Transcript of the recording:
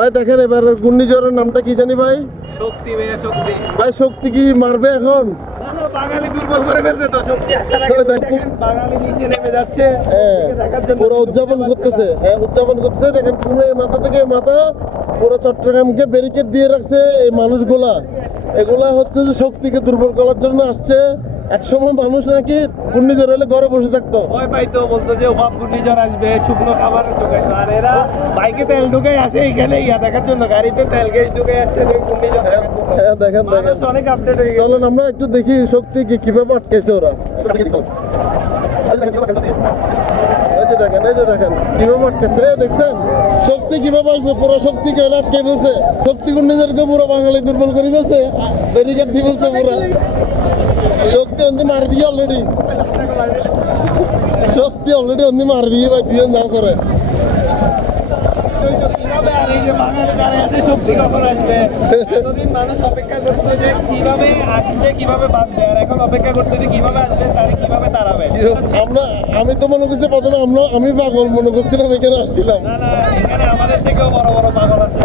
ভাই দেখেন এবার ঘূর্ণিঝড়ের নামটা কি জানি ভাই? শক্তি ভাই, শক্তি ভাই শক্তি কি মারবে এখন? বাঙালি দুর্বল করে ফেলছে তো শক্তি। বাঙালি নিচে নেমে যাচ্ছে পুরো উদযাপন করতেছে, উদযাপন করতেছে। দেখেন পুরো মাথা থেকে মাথা পুরো চট্টগ্রামকে ব্যারিকেড দিয়ে রাখছে এই মানুষগুলা। এগুলা হচ্ছে যে শক্তিকে দুর্বল করার জন্য আসছে। একসময় মানুষ নাকি ঘূর্ণিঝড় হলে ঘরে বসে থাকতো, ভয় পাইতো, বলতো যে অভাব ঘূর্ণিঝড় আসবে, শুকনো খাবার ঢুকাইতো। আর এরা বাইকে তেল ঢুকাই আসে এখানে ইয়া দেখার জন্য, গাড়িতে তেল গ্যাস ঢুকাই আসছে ঘূর্ণিঝড়। দেখেন দেখেন অনেক আপডেট হয়ে গেছে। চলেন আমরা একটু দেখি শক্তিকে কিভাবে আটকেছে ওরা। দেখেন এই যে দেখেন কিভাবে আটকেছে, দেখছেন শক্তি কিভাবে আসবে? পুরো শক্তিকে আটকে ফেলছে। শক্তি ঘূর্ণিঝড়কে পুরো বাঙালি দুর্বল করে ফেলছে, ব্যারিকেড দিয়ে ফেলছে পুরো। শক্তি অন্তি মারি দিয়ে অলরেডি, শক্তি অলরেডি অন্তি মারি দিয়ে ভাই দিয়ে যা করে। শক্তি কখন আসবে? এতদিন মানুষ অপেক্ষা করতো যে কিভাবে আসবে, কিভাবে বাঁচবে, আর এখন অপেক্ষা করতে যে কিভাবে আসবে, তার কিভাবে তাড়াবে। আমি তো মনে করছি প্রথমে আমি পাগল মনে করছিলাম, এখানে আসছিলাম। না না, এখানে আমাদের থেকেও বড় বড় পাগল আছে।